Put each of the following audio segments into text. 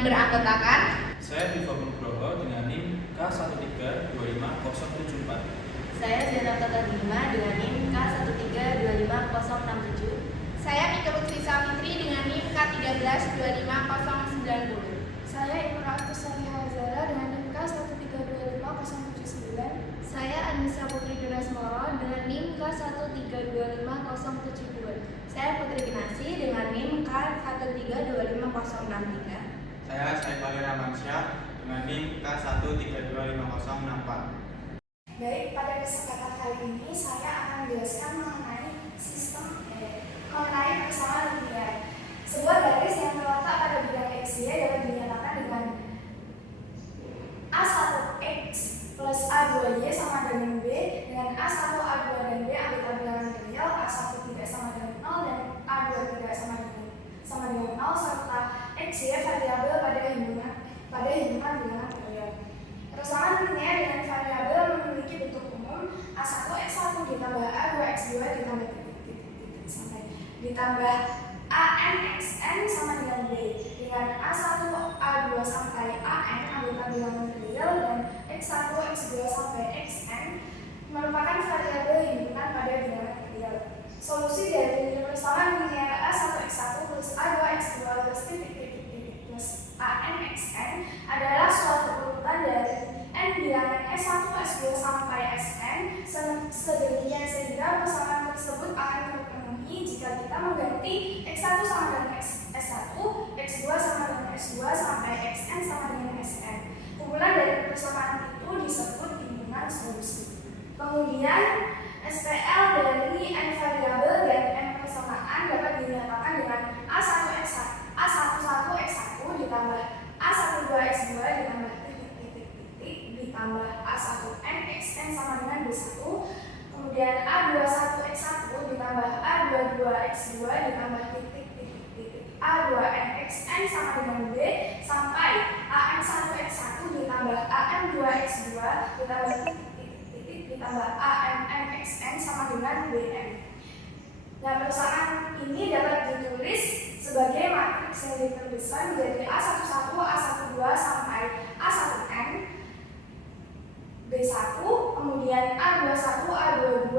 yang beranggotakan. Saya Diva Nugroho dengan NIM K1325074. Saya Zenata Tadima dengan NIM K1325067. Saya Mika Putri Safitri dengan NIM K1325090. Saya Imratus Salihazara dengan NIM K1325079. Saya Anissa Putri Durasmoro dengan NIM K1325072. Saya Putri Kinasi dengan NIM K1325063. Saya Saifali Ramansyah dengan NIM K1325064. Baik, pada kesempatan kali ini saya akan menjelaskan mengenai mengenai persamaan linear. Sebuah garis yang terletak pada bidang XY dapat dinyatakan dengan A1X plus A2Y sama dengan B, dengan A1, A2 dan B anggota bilangan real, A1 tidak sama dengan 0 dan A2 tidak sama dengan 0, serta XY variabel pada himpunan bilangan real. Persamaan linear dengan variabel memiliki bentuk umum A1 X1 ditambah A2 X2 ditambah sampai ditambah AN XN sama dengan B, dengan A1 A2 sampai AN anggota bilangan real dan X1 X2 sampai XN merupakan variabel himpunan pada bilangan real. Solusi dari persamaan linear A1 X1 plus A2 X2 plus plus AN XN adalah suatu urutan dari N bilangan S1 S2 sampai Sn sedemikian sehingga persamaan tersebut akan terpenuhi jika kita mengganti X1 sama dengan S1, X2 sama dengan S2 sampai Xn sama dengan Sn. Kumpulan dari persamaan itu disebut himpunan solusi. Kemudian SPL dari N variabel dan N persamaan dapat dinyatakan dengan A11 X1 ditambah A12 X2 ditambah ditambah A1N XN sama dengan B1, kemudian A21 X1 ditambah A22 X2 ditambah A2N XN sama dengan B, sampai AN1 X1 ditambah AN2 X2 ditambah ditambah ANN XN sama dengan BN. Nah, persamaan ini dapat ditulis sebagai matriks yang diperbesar menjadi A11, A12 sampai A1N B1, kemudian A21, A22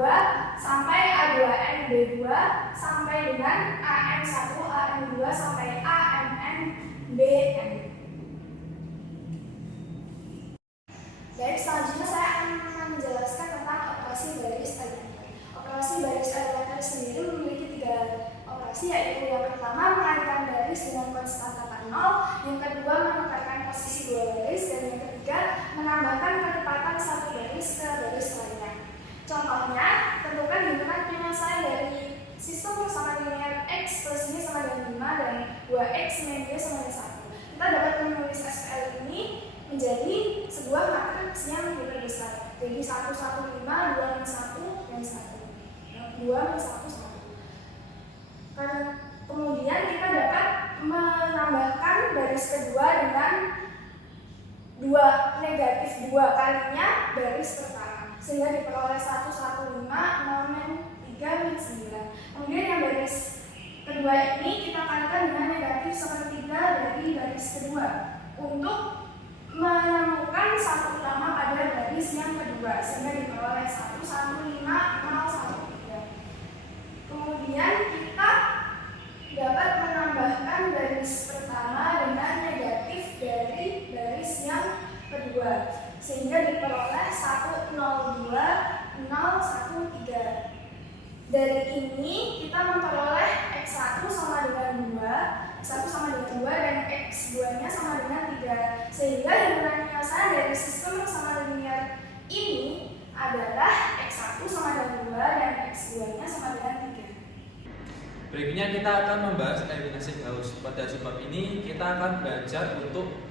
sampai A2N B2 sampai dengan AN1, AN2 sampai ANN BN. Baik, selanjutnya saya akan menjelaskan tentang operasi baris elementer. Operasi baris elementer sendiri memiliki 3 operasi, yaitu yang pertama mengalihkan baris dengan konstan kata 0, yang kedua menukarkan posisi 2 baris, dan yang ketiga menambahkan perlipatan 1 baris ke baris lainnya. Contohnya, tentukan himpunan penyelesaian dari sistem persamaan linear X plus Y sama dengan 5 dan 2X min Y sama dengan 1. Kita dapat menulis SPL ini menjadi sebuah matriks yang diperbesar. Jadi 1, 1, 5, 2, 1, dan 1. 2, 1, 1. Kemudian kita dapat menambahkan baris kedua dengan 2 negatif 2 kalinya baris pertama, sehingga diperoleh 1, 1, 5, 0, 3, 9. Kemudian yang baris kedua ini kita kalikan dengan negatif 1/3 dari baris kedua untuk menemukan satu utama pada baris yang kedua, sehingga diperoleh 1, 1, 5, 0, 1, 3. Kemudian kita dapat menambahkan baris pertama dengan negatif dari baris yang kedua, sehingga diperoleh 1, 0, 2, 0, 1, 3. Dari ini kita memperoleh X1 sama dengan 2, X1 sama dengan 2 dan X2-nya sama dengan 3, sehingga himpunan penyelesaian dari sistem persamaan linear ini adalah X1 sama dengan 2 dan X2-nya sama dengan 3. Berikutnya kita akan membahas eliminasi Gauss. Pada sebab ini kita akan belajar untuk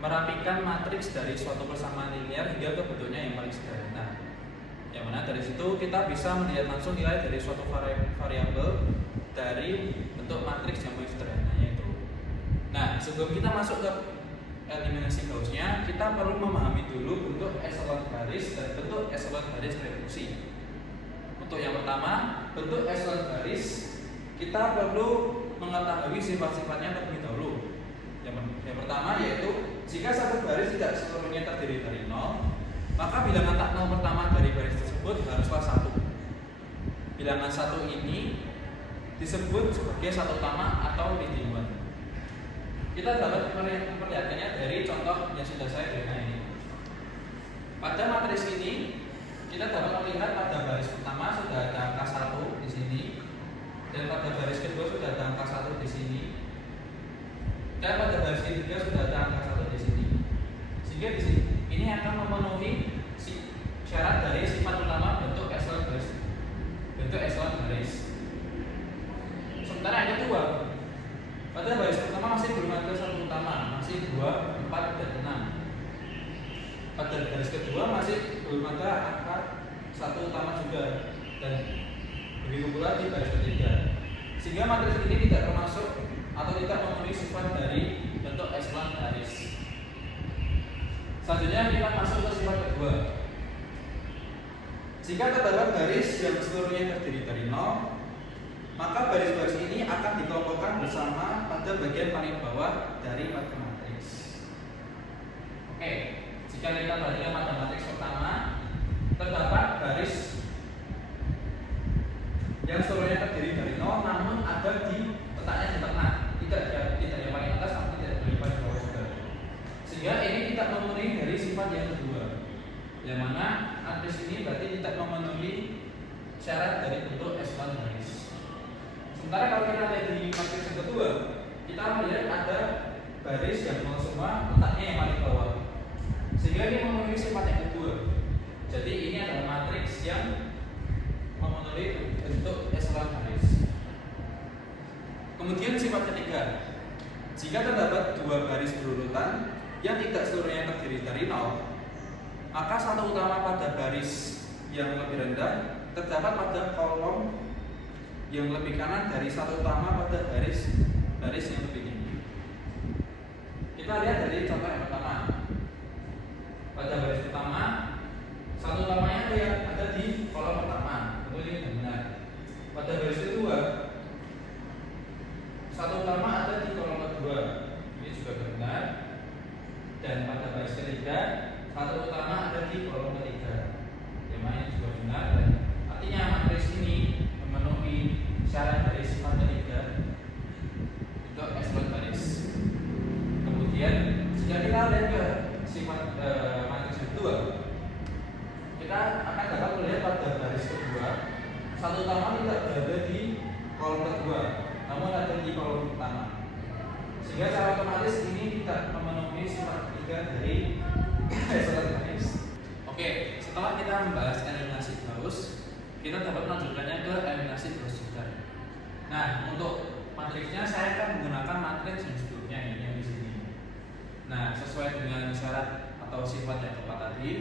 merapikan matriks dari suatu persamaan linear hingga ke bentuknya yang paling sederhana. Yang mana dari situ kita bisa melihat langsung nilai dari suatu variabel dari bentuk matriks yang paling sederhananya itu. Nah, sebelum kita masuk ke eliminasi Gauss-nya, kita perlu memahami dulu bentuk eselon baris dan bentuk eselon baris reduksi. Untuk yang pertama, bentuk eselon baris kita perlu mengetahui sifat-sifatnya terlebih dahulu. Yang Yang pertama yaitu jika satu baris tidak seluruhnya terdiri dari 0, maka bilangan tak 0 pertama dari baris tersebut haruslah 1. Bilangan 1 ini disebut sebagai satu utama atau leading one. Kita dapat memperlihatkannya dari contoh yang sudah saya berikan ini. Pada matriks ini kita dapat melihat pada baris pertama sudah ada angka 1 di sini, dan pada baris kedua sudah ada angka 1 di sini, dan pada baris ketiga sudah ada angka 1 di sini. Sehingga di sini ini akan memenuhi syarat dari sifat utama bentuk echelon baris. Sementara yang kedua, pada baris pertama masih belum ada satu utama, masih 2, 4, dan 6. Pada baris kedua masih belum ada angka 1 utama juga, dan begitu pula di baris ketiga. Sehingga matriks ini tidak termasuk atau tidak memenuhi sifat dari bentuk echelon baris. Selanjutnya kita masuk ke sifat kedua. Jika terdapat baris yang seluruhnya terdiri dari 0, maka baris-baris ini akan dikelompokkan bersama pada bagian paling bawah dari pada matriks. Oke, jika kita perhatikan pada matriks pertama, terdapat baris yang seluruhnya terdiri dari 0, namun ada di letaknya di tengah, tidak yang paling atas, tapi tidak di paling bawah juga. Sehingga ini tidak memenuhi dari sifat yang kedua, yang mana matriks ini berarti tidak memenuhi syarat dari bentuk echelon baris. Sementara kalau kita lihat di matriks yang kedua, kita melihat ada baris yang 0 semua, letaknya yang paling bawah, sehingga ini memenuhi sifat yang kedua. Jadi ini adalah matriks yang memenuhi bentuk echelon baris. Kemudian sifat ketiga, jika terdapat dua baris berurutan yang tidak seluruhnya terdiri dari 0, maka satu utama pada baris yang lebih rendah terdapat pada kolom yang lebih kanan dari satu utama pada baris yang lebih tinggi. Kita lihat dari contoh yang pertama. Pada baris pertama, satu utamanya ada di kolom pertama, ini benar. Pada baris kedua, satu utama ada di kolom kedua, ini juga benar. Dan pada baris ketiga, satu utama ada di kolom ketiga, yang mana juga benar. Dan artinya matriks ini memenuhi syarat dari sifat ketiga untuk echelon baris. Kemudian jika kita lihat ke sifat matriks kedua, kita akan dapat melihat pada baris kedua, satu utama tidak berada di kolom kedua, namun ada di kolom pertama. Sehingga secara otomatis ini tidak memenuhi sifat ketiga dari echelon baris. Oke, setelah kita membahas eliminasi Gauss, kita dapat melanjutkannya ke eliminasi Gauss juga. Nah, untuk matriksnya saya akan menggunakan matriks yang sebelumnya ini yang di sini. Nah, sesuai dengan syarat atau sifat yang keempat tadi,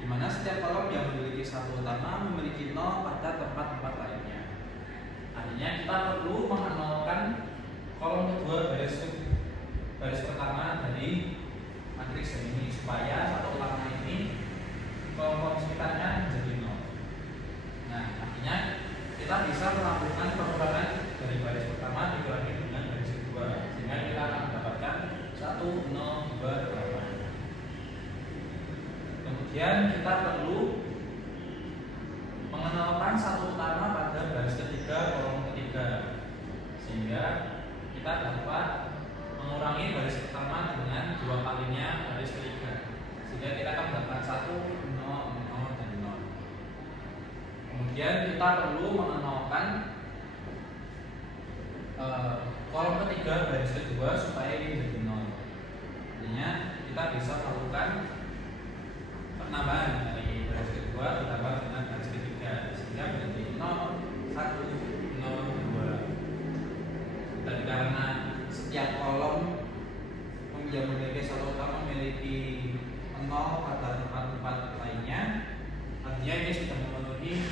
di mana setiap kolom yang memiliki satu utama memiliki 0 pada tempat-tempat lainnya. Artinya kita perlu mengenalkan kolom kedua baris pertama dari matriks ini supaya satu utama ini kolom sekitarnya menjadi 0. Nah, artinya kita bisa melakukan pengurangan dari baris pertama dikurangi dengan baris kedua, sehingga kita akan mendapatkan 1, 0, 2, 8. Kemudian kita perlu mengenalkan satu utama pada baris ketiga kolom ketiga, sehingga kita dapat mengurangi baris pertama dengan 2 kalinya baris ketiga, sehingga kita akan mendapatkan 1, 0, 0, dan 0. Kemudian kita perlu mengenalkan kolom ketiga baris kedua supaya ini menjadi 0. Artinya kita bisa melakukan penambahan dari baris kedua ditambah dengan baris ketiga, sehingga menjadi 0, 1, 0, 2. Dan karena setiap kolom yang memiliki satu utama memiliki 0 pada tempat-tempat lainnya, artinya ini sudah memenuhi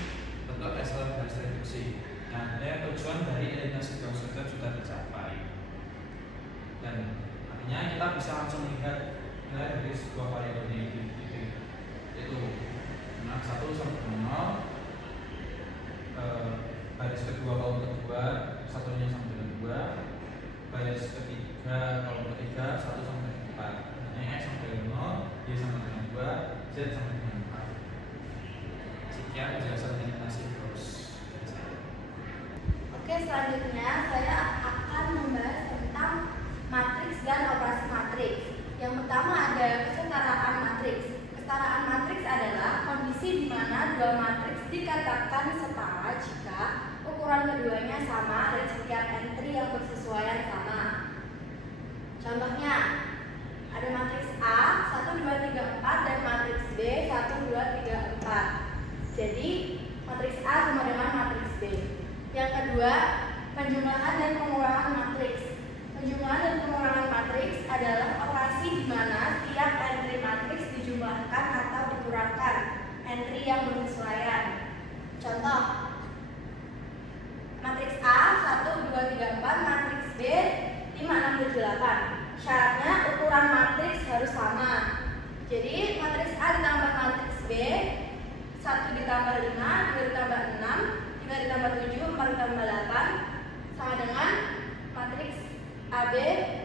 bentuk echelon baris reduksi. Nah, tujuan dari eliminasi Gauss sudah tercapai. Dan artinya kita bisa langsung melihat nilai dari sebuah variabel ini, yaitu 1 sampai 0, baris kedua kolom kedua satunya sampai dengan 2, baris ketiga kolom ketiga 1 sampai Z sama dengan 4. Sekian penjelasan eliminasi Gauss. Oke, selanjutnya saya akan membahas tentang matriks dan operasi matriks. Yang pertama ada kesetaraan matriks. Kesetaraan matriks adalah kondisi di mana dua matriks dikatakan setara jika ukuran keduanya sama dan setiap entry yang bersesuaian sama. Contohnya, ada matriks A 1, 2, 3, 4 dan matriks B 1, 2, 3, 4. Jadi, matriks A sama dengan matriks B. Yang kedua, penjumlahan dan pengurangan matriks. Penjumlahan dan pengurangan matriks adalah operasi di mana setiap entry matriks dijumlahkan atau dikurangkan entry yang bersesuaian. Contoh, matriks A 1, 2, 3, 4, matriks B 5, 6, 7, 8. Syaratnya ukuran matriks harus sama. Jadi matriks A ditambah matriks B 1 ditambah 5, 2 ditambah 6, 3 ditambah 7, 4 ditambah 8 sama dengan matriks AB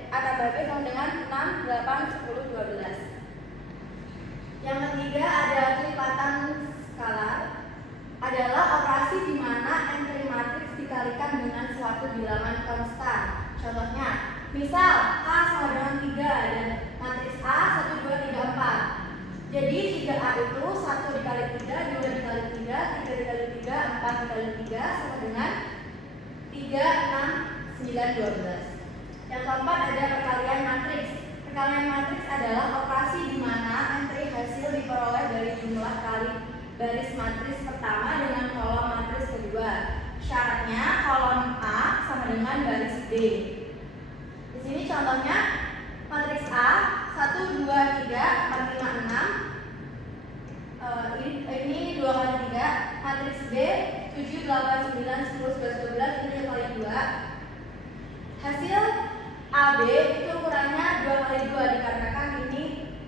A tambah B sama dengan 6, 8, 10, 12. Yang ketiga ada kelipatan skalar, adalah operasi di mana entry matriks dikalikan dengan suatu bilangan konstan. Contohnya, misal A sama dengan 3 dan matriks A 1, 2, 3, 4. Jadi 3A itu 1 dikali 3, 2 dikali 3, 3 dikali 3, 4 dikali 3 sama dengan 3, 6, 9, 12. Yang keempat ada perkalian matriks. Perkalian matriks adalah operasi di mana entry hasil diperoleh dari jumlah kali baris matriks pertama dengan kolom matriks kedua. Syaratnya kolom A sama dengan baris B. Di sini contohnya matriks A 1, 2, 3, 4, 5, 6. Ini 2 kali 3. Matriks B 7, 8, 9, 10, 11, 12. Ini 2 kali 2. Hasil AB itu ukurannya 2 kali 2 dikarenakan ini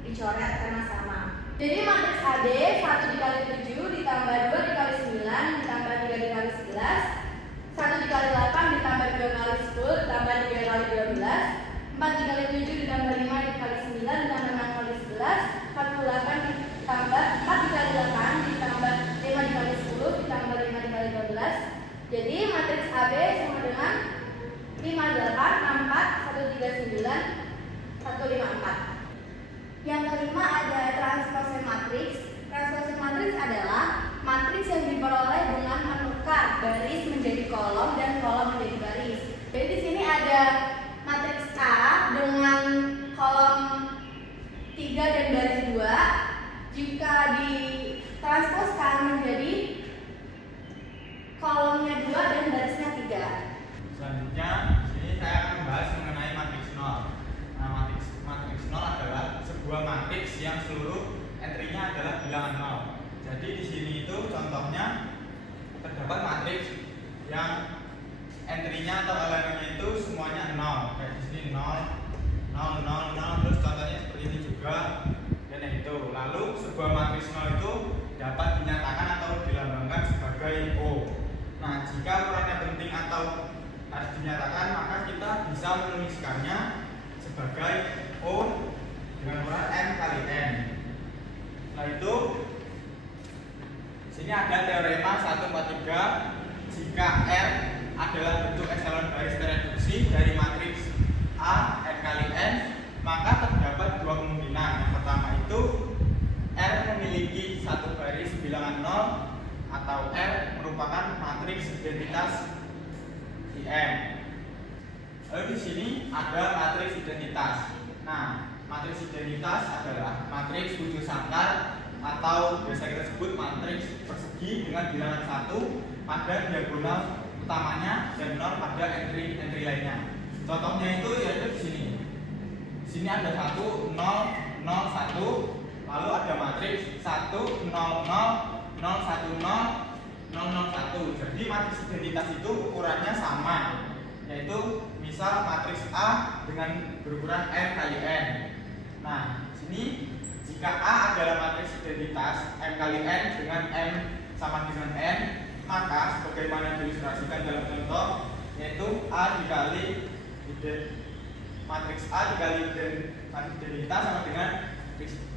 dicoret karena sama. Jadi matriks AB 1 dikali 7 ditambah 2 dikali 9 ditambah 3 dikali 11, 1 dikali 8 ditambah 2 kali 10 ditambah 3 kali 12, 4 dikali 7 ditambah 5 dikali 9 ditambah 6 kali 11, 48 ditambah 4 dikali 8 ditambah 5 dikali 10 ditambah 5 dikali 12. Jadi matriks AB sama dengan 5, 8, 6, 4, 1, 3, 9, 1, 5, 4. Yang kelima ada transpose matriks. Transpose matriks adalah matriks yang diperoleh dengan menukar baris menjadi kolom dan kolom menjadi baris. Jadi di sini ada matriks A dengan kolom 3 dan baris 2. Jika ditransposkan menjadi kolomnya 2 dan barisnya 3. Selanjutnya, di sini saya akan membahas mengenai matriks 0. Nah, matriks 0 adalah sebuah matriks yang seluruh entry-nya adalah bilangan 0. Jadi di sini itu contohnya terdapat matriks yang entry-nya atau elemennya itu semuanya 0. Kayak di sini 0, 0, 0, 0, terus contohnya seperti ini juga dan itu. Lalu sebuah matriks 0 itu dapat dinyatakan atau dilambangkan sebagai O. Nah, jika ukurannya penting atau harus dinyatakan, maka kita bisa menuliskannya sebagai O dengan ukuran n kali n. Nah itu, sini ada teorema 143. Jika R adalah bentuk epsilon baris tereduksi dari matriks A n kali n, maka terdapat dua kemungkinan. Yang pertama itu R memiliki satu baris bilangan 0 atau R merupakan matriks identitas IM. Lalu di sini ada matriks identitas. Nah, matriks identitas adalah matriks wujud sangkar atau biasa kita sebut matriks persegi dengan bilangan 1 pada diagonal utamanya dan 0 pada entry lainnya. Contohnya itu yaitu di sini. Di sini ada 1 0 0 1, lalu ada matriks 1 0 0 0 1 0 0 1. Jadi matriks identitas itu ukurannya sama, yaitu misal matriks A dengan berukuran n kali n. Nah, sini jika A adalah matriks identitas m kali n dengan m sama dengan n, maka sebagaimana diilustrasikan dalam contoh, yaitu A dikali matriks A dikali matriks identitas sama dengan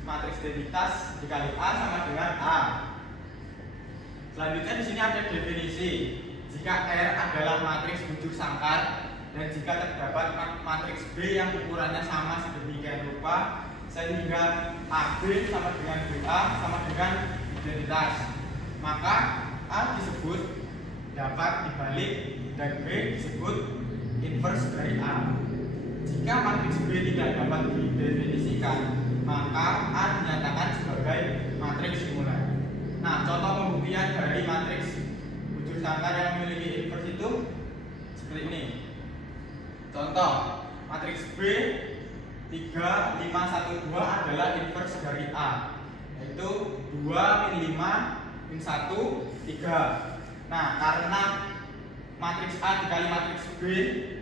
matriks identitas dikali A sama dengan A. Selanjutnya di sini ada definisi. Jika R adalah matriks bujur sangkar dan jika terdapat matriks B yang ukurannya sama sedemikian rupa sehingga AB sama dengan BA sama dengan identitas, maka A disebut dapat dibalik dan B disebut inverse dari A. Jika matriks B tidak dapat didefinisikan, maka A dinyatakan sebagai matriks singular. Nah, contoh pembuktian dari matriks bujur sangkar yang memiliki inverse itu seperti ini. Contoh, matriks B 3, 5, 1, 2 adalah inverse dari A, yaitu 2, min 5, min 1, 3. Nah, karena matriks A dikali matriks B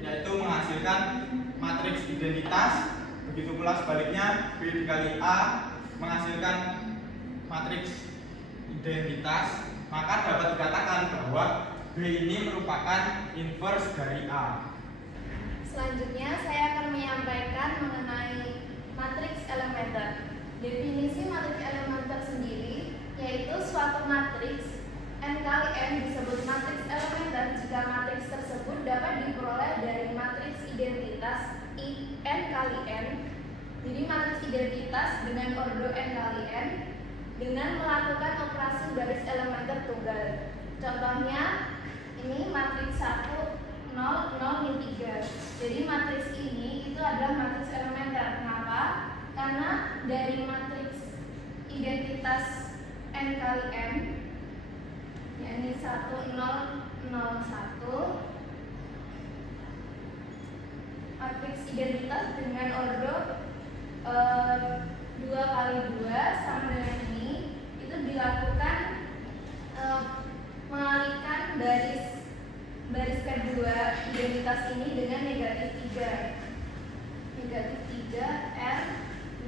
yaitu menghasilkan matriks identitas, begitu pula sebaliknya B dikali A menghasilkan matriks identitas, maka dapat dikatakan bahwa B ini merupakan inverse dari A. Selanjutnya saya akan menyampaikan mengenai matriks elementer. Definisi matriks elementer sendiri yaitu suatu matriks n kali n disebut matriks elementer jika matriks tersebut dapat diperoleh dari matriks identitas n kali n. Jadi matriks identitas dengan ordo n kali n dengan melakukan operasi baris elementer tunggal. Contohnya ini matriks 1 0, 0, 3. Jadi matriks ini itu adalah matriks elementer. Kenapa? Karena dari matriks identitas n kali n, yakni 1, 0, 0, 1, matriks identitas dengan ordo 2 kali 2 sama dengan ini, itu dilakukan mengalihkan baris kedua identitas ini dengan negatif 3 R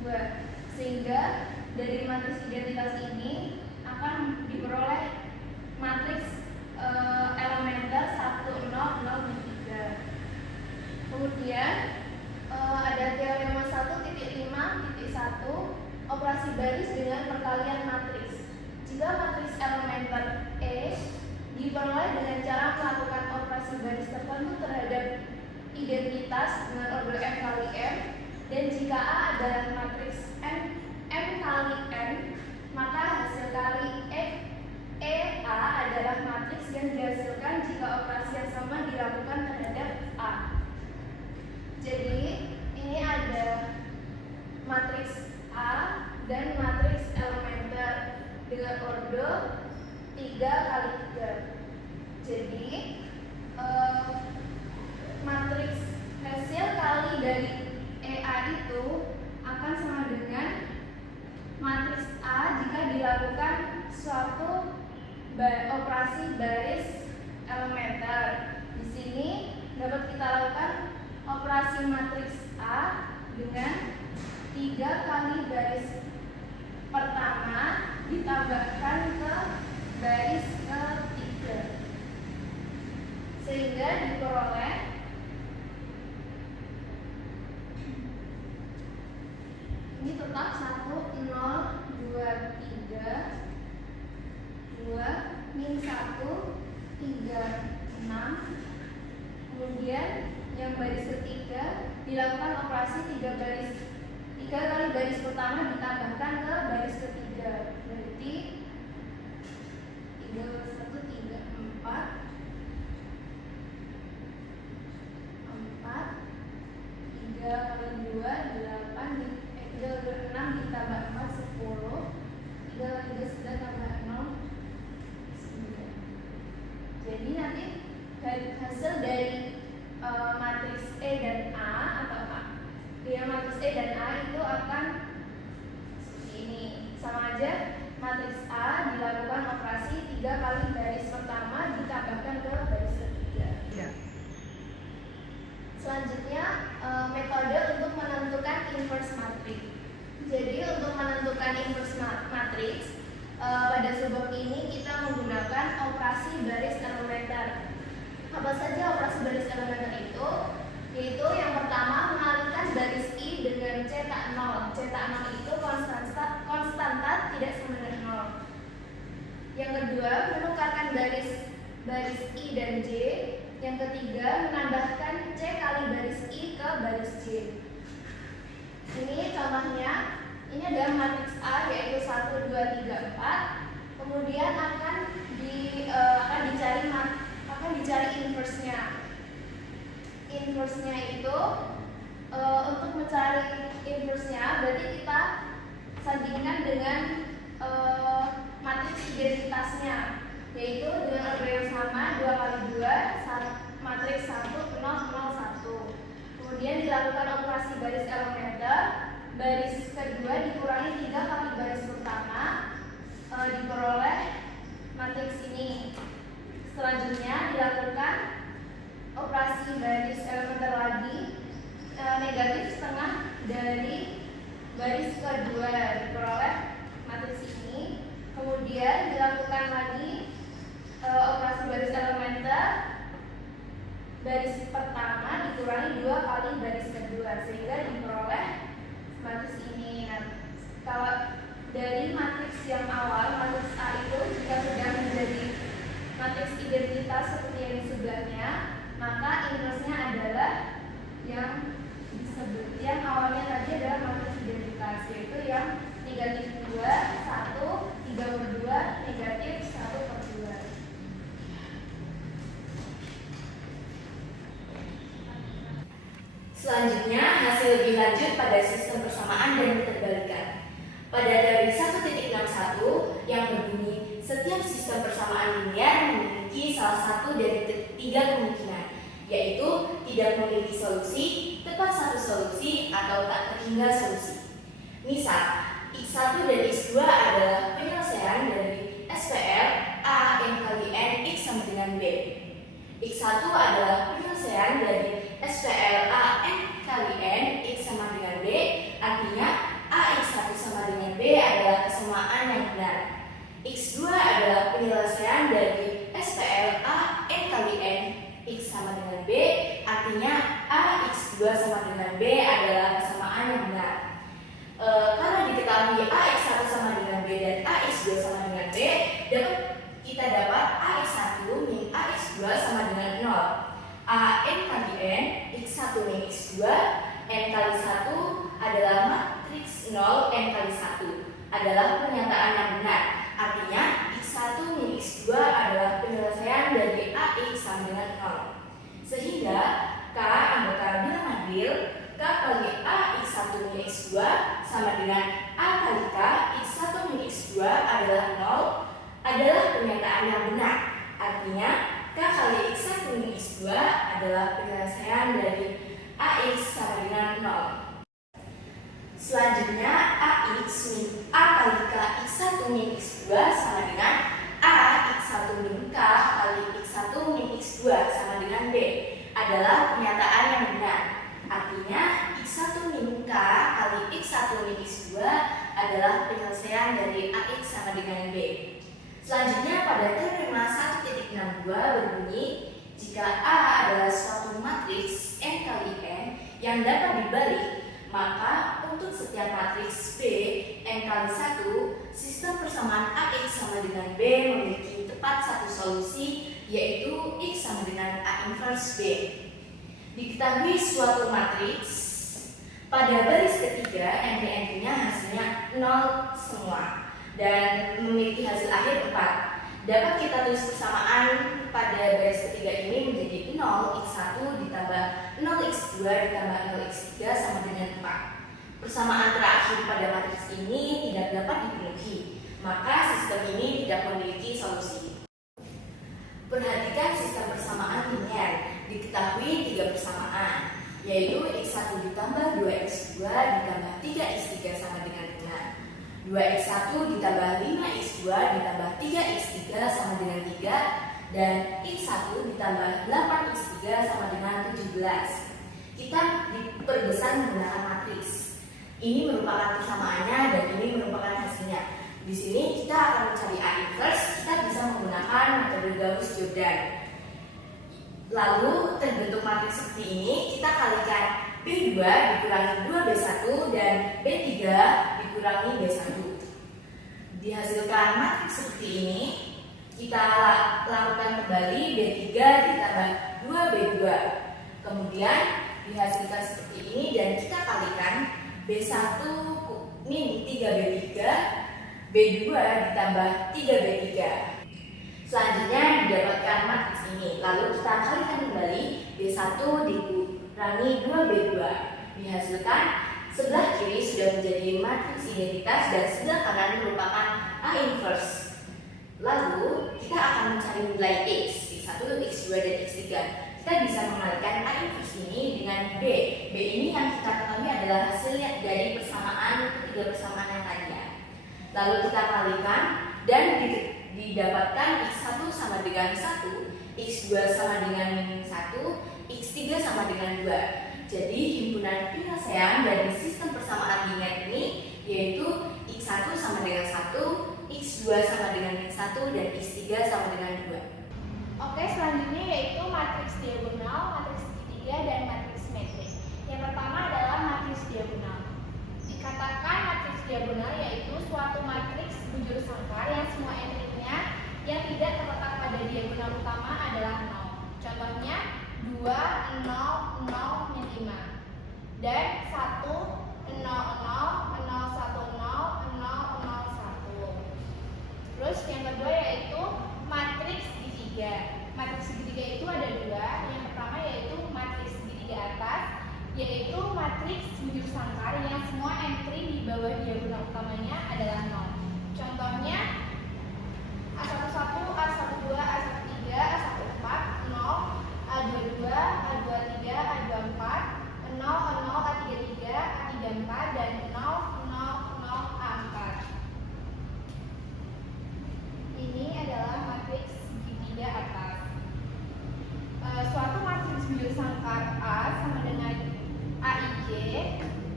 2, sehingga dari matriks identitas ini akan diperoleh matriks elementer 1, 0, 0, 3. Kemudian ada teorema 1.5.1 operasi baris dengan perkalian matriks. Jika matriks elementer E diperoleh dengan cara melakukan operasi baris tertentu terhadap identitas dengan ordo m kali m, dan jika A adalah matriks m kali n, maka hasil kali A adalah matriks yang dihasilkan jika operasi yang sama dilakukan terhadap A. Jadi ini ada matriks A dan matriks elementer dengan ordo 3 kali 3. Jadi matriks hasil kali dari EA itu akan sama dengan matriks A jika dilakukan suatu operasi baris elementer. Di sini dapat kita lakukan operasi matriks A dengan 3 kali baris pertama ditambahkan ke baris ketiga, sehingga diperoleh ini tetap 1, 0, 2, 3, 2, min 1, 3, 6. Kemudian yang baris ketiga dilakukan operasi 3 kali baris pertama ditambahkan ke baris ketiga, berarti 3, 1, 3, 4, 3 kali 2, 8, 3 kali 6 ditambah 4, 10, 3 kali 3, 9 tambah 0, 9. Jadi nanti hasil dari matriks E dan A atau matriks E dan A itu akan seperti ini. Sama aja, matriks A dilakukan operasi 3 kali baris pertama ditambahkan ke baris ketiga. Selanjutnya metode untuk menentukan inverse matrix. Jadi untuk menentukan inverse matrix pada subbab ini kita menggunakan operasi baris elementer. Apa saja operasi baris elementer itu? Yaitu yang pertama mengalihkan baris I dengan cetak 0. Cetak 0 itu konstan kedua, menukarkan baris I dan J. Yang ketiga, menambahkan C kali baris I ke baris J. Ini contohnya, ini adalah matriks A yaitu 1, 2, 3, 4. Kemudian akan dicari inverse-nya. Inverse-nya itu untuk mencari inverse-nya berarti kita sandingkan dengan matriks identitasnya, yaitu dengan operator yang sama 2 kali 2 matriks 1 0 0 1. Kemudian dilakukan operasi baris elementer, baris kedua dikurangi 3 kali baris pertama, diperoleh matriks ini. Selanjutnya dilakukan operasi baris elementer lagi, negatif setengah dari baris kedua, diperoleh matriks ini. Kemudian dilakukan lagi operasi baris elementer, baris pertama dikurangi 2 kali baris kedua, sehingga diperoleh matriks ini. Nah, kalau dari matriks yang awal, matriks A itu jika sudah menjadi matriks identitas seperti yang di sebelahnya, maka inverse-nya adalah yang disebut, yang awalnya tadi adalah matriks identitas, yaitu yang negatif 2, 1, 3/2, negatif 1/2. Selanjutnya, hasil lebih lanjut pada sistem persamaan dan keterbalikan. Pada teori 1.61 yang berbunyi setiap sistem persamaan linear memiliki salah satu dari 3 kemungkinan, yaitu tidak memiliki solusi, tepat satu solusi, atau tak terhingga solusi. Misal, X1 dan X2 adalah penyelesaian dari SPL A N kali N X sama dengan B. X1 adalah penyelesaian dari SPL A N kali N X sama dengan B, artinya AX1 sama dengan B adalah kesamaan yang benar. X2 adalah penyelesaian dari SPL A N kali N X sama dengan B, artinya AX2 sama dengan B adalah kesamaan yang benar. Karena diketahui AX1 sama dengan B dan AX2 sama dengan B, kita dapat AX1 min AX2 sama dengan 0. AN kali N X1 min X2, N kali 1 adalah matriks 0, N kali 1 adalah pernyataan yang benar. Artinya X1 min X2 adalah penyelesaian dari AX sama dengan 0. Sehingga K anggota bilang adil, K kali A X1 min X2 sama dengan A kali K X1 min X2 adalah 0 adalah pernyataan yang benar. Artinya K kali X1 min X2 adalah penyelesaian dari AX sama dengan 0. Selanjutnya AX min A kali K X1 min X2 sama dengan A X1 min K kali X1 min X2 sama dengan B adalah pernyataan yang benar. Artinya X1 min K kali X1 min X2 adalah penyelesaian dari AX sama dengan B. Selanjutnya pada teorema 1.62 berbunyi jika A adalah suatu matriks N kali N yang dapat dibalik, maka untuk setiap matriks B N kali 1, sistem persamaan AX sama dengan B memiliki tepat satu solusi, yaitu X sama dengan A inverse B. Diketahui suatu matriks pada baris ketiga entry-entry-nya hasilnya 0 semua dan memiliki hasil akhir 4. Dapat kita tulis persamaan pada baris ketiga ini menjadi 0x1 ditambah 0x2 ditambah 0x3 sama dengan 4. Persamaan terakhir pada matriks ini tidak dapat dipenuhi, maka sistem ini tidak memiliki solusi. Perhatikan sistem persamaan linear. Diketahui 3 persamaan, yaitu x1 ditambah 2x2 ditambah 3x3 sama dengan 5, 2x1 ditambah 5x2 ditambah 3x3 sama dengan 3, dan x1 ditambah 8x3 sama dengan 17. Kita diperbesar menggunakan matriks. Ini merupakan persamaannya dan ini merupakan hasilnya. Di sini kita akan mencari A inverse, kita bisa menggunakan metode Gauss-Jordan. Lalu terbentuk matriks seperti ini, kita kalikan B2 dikurangi 2B1 dan B3 dikurangi B1. Dihasilkan matriks seperti ini Kita lakukan kembali B3 ditambah 2B2. Kemudian dihasilkan seperti ini dan kita kalikan B1 min 3B3, B2 ditambah 3B3. Selanjutnya didapatkan matriks ini. Lalu kita kalikan kembali B1 dikurangi 2B2. Dihasilkan sebelah kiri sudah menjadi matriks identitas dan sebelah kanan merupakan A inverse. Lalu kita akan mencari nilai X, X1, X2, dan X3. Kita bisa mengalihkan A inverse ini dengan B. B ini yang kita ketahui adalah hasil dari persamaan ketiga persamaan yang tadi ya. Lalu kita kalikan dan didapatkan X1 sama dengan 1, X2 sama dengan 1, X3 sama dengan 2. Jadi himpunan penyelesaian dari sistem persamaan linear ini yaitu X1 sama dengan 1, X2 sama dengan 1, dan X3 sama dengan 2. Oke, selanjutnya yaitu matriks diagonal, matriks segitiga, dan matriks metrik. Yang pertama adalah matriks diagonal. Dikatakan matriks diagonal yaitu suatu matriks bujur sangkar yang semua entry-nya yang tidak terletak pada diagonal utama adalah 0. Contohnya 2, 0, 0, min 5. Dan 1, 0, 0, 0, 1, 0, 0, 0, 1. Terus yang kedua yaitu matriks segitiga. Matriks segitiga itu ada dua. Yang pertama yaitu matriks segitiga atas, yaitu matriks bujur sangkar yang semua entry di bawah diagonal utamanya adalah 0. Contohnya A11, A12, A13, A14, 0, A22, A23, A24, 0, 0, A33, A34, dan 0, 0, 0, A4. Ini adalah matriks segitiga atas. Suatu matriks bujur sangkar A sama dengan AIJ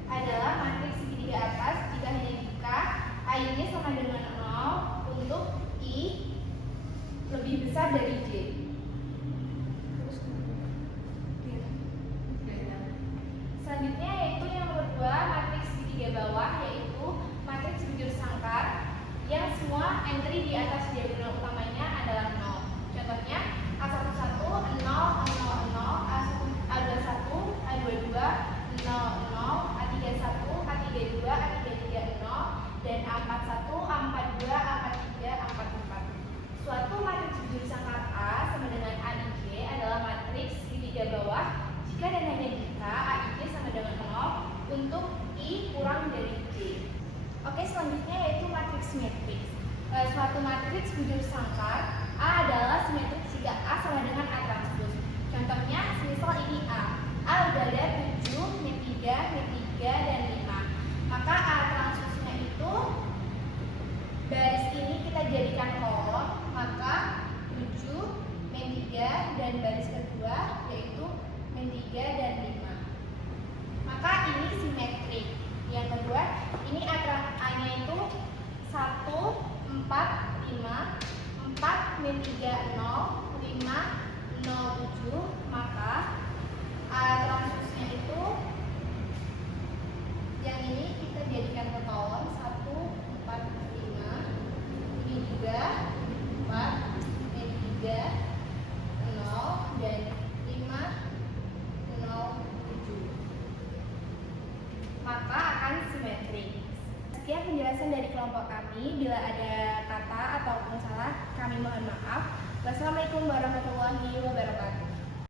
adalah matriks segitiga atas jika hanya jika AIJ sama dengan 0 untuk I lebih besar dari J. Selanjutnya yaitu yang nomor 2, matriks segitiga bawah, yaitu matriks bujur sangkar yang semua entry di atas diagonal utamanya adalah 0. Contohnya A11, 0, 0, 0, A21, A22, 0, 0, A31, A32, A33, 0, dan A41, A42, A43, A44. Suatu matriks bujur sangkar A sama dengan AIJ adalah matriks segitiga bawah jika dan hanya jika AIJ sama dengan 0 untuk I kurang dari J. Oke, selanjutnya yaitu matriks simetris. Suatu matriks bujur sangkar A adalah simetris jika A sama dengan A transpose. Contohnya, misal ini A udah ada 7, min 3, min 3, dan 5. Maka A transpose-nya itu baris ini kita jadikan kolom, maka 7, min 3, dan baris kedua yaitu min 3 dan 5. Maka ini simetrik. Yang kedua, ini A-nya itu 1, 4, 5, 4, min 3, 0, 5, 0, 7. Maka A transpose-nya itu yang ini kita jadikan ke kolom 1, 4, 5. Ini juga 4, min 3, 0, dan 5, 0, 7. Maka akan simetrik. Sekian penjelasan dari kelompok kami. Bila ada kata ataupun salah, kami mohon maaf. Wassalamualaikum warahmatullahi wabarakatuh.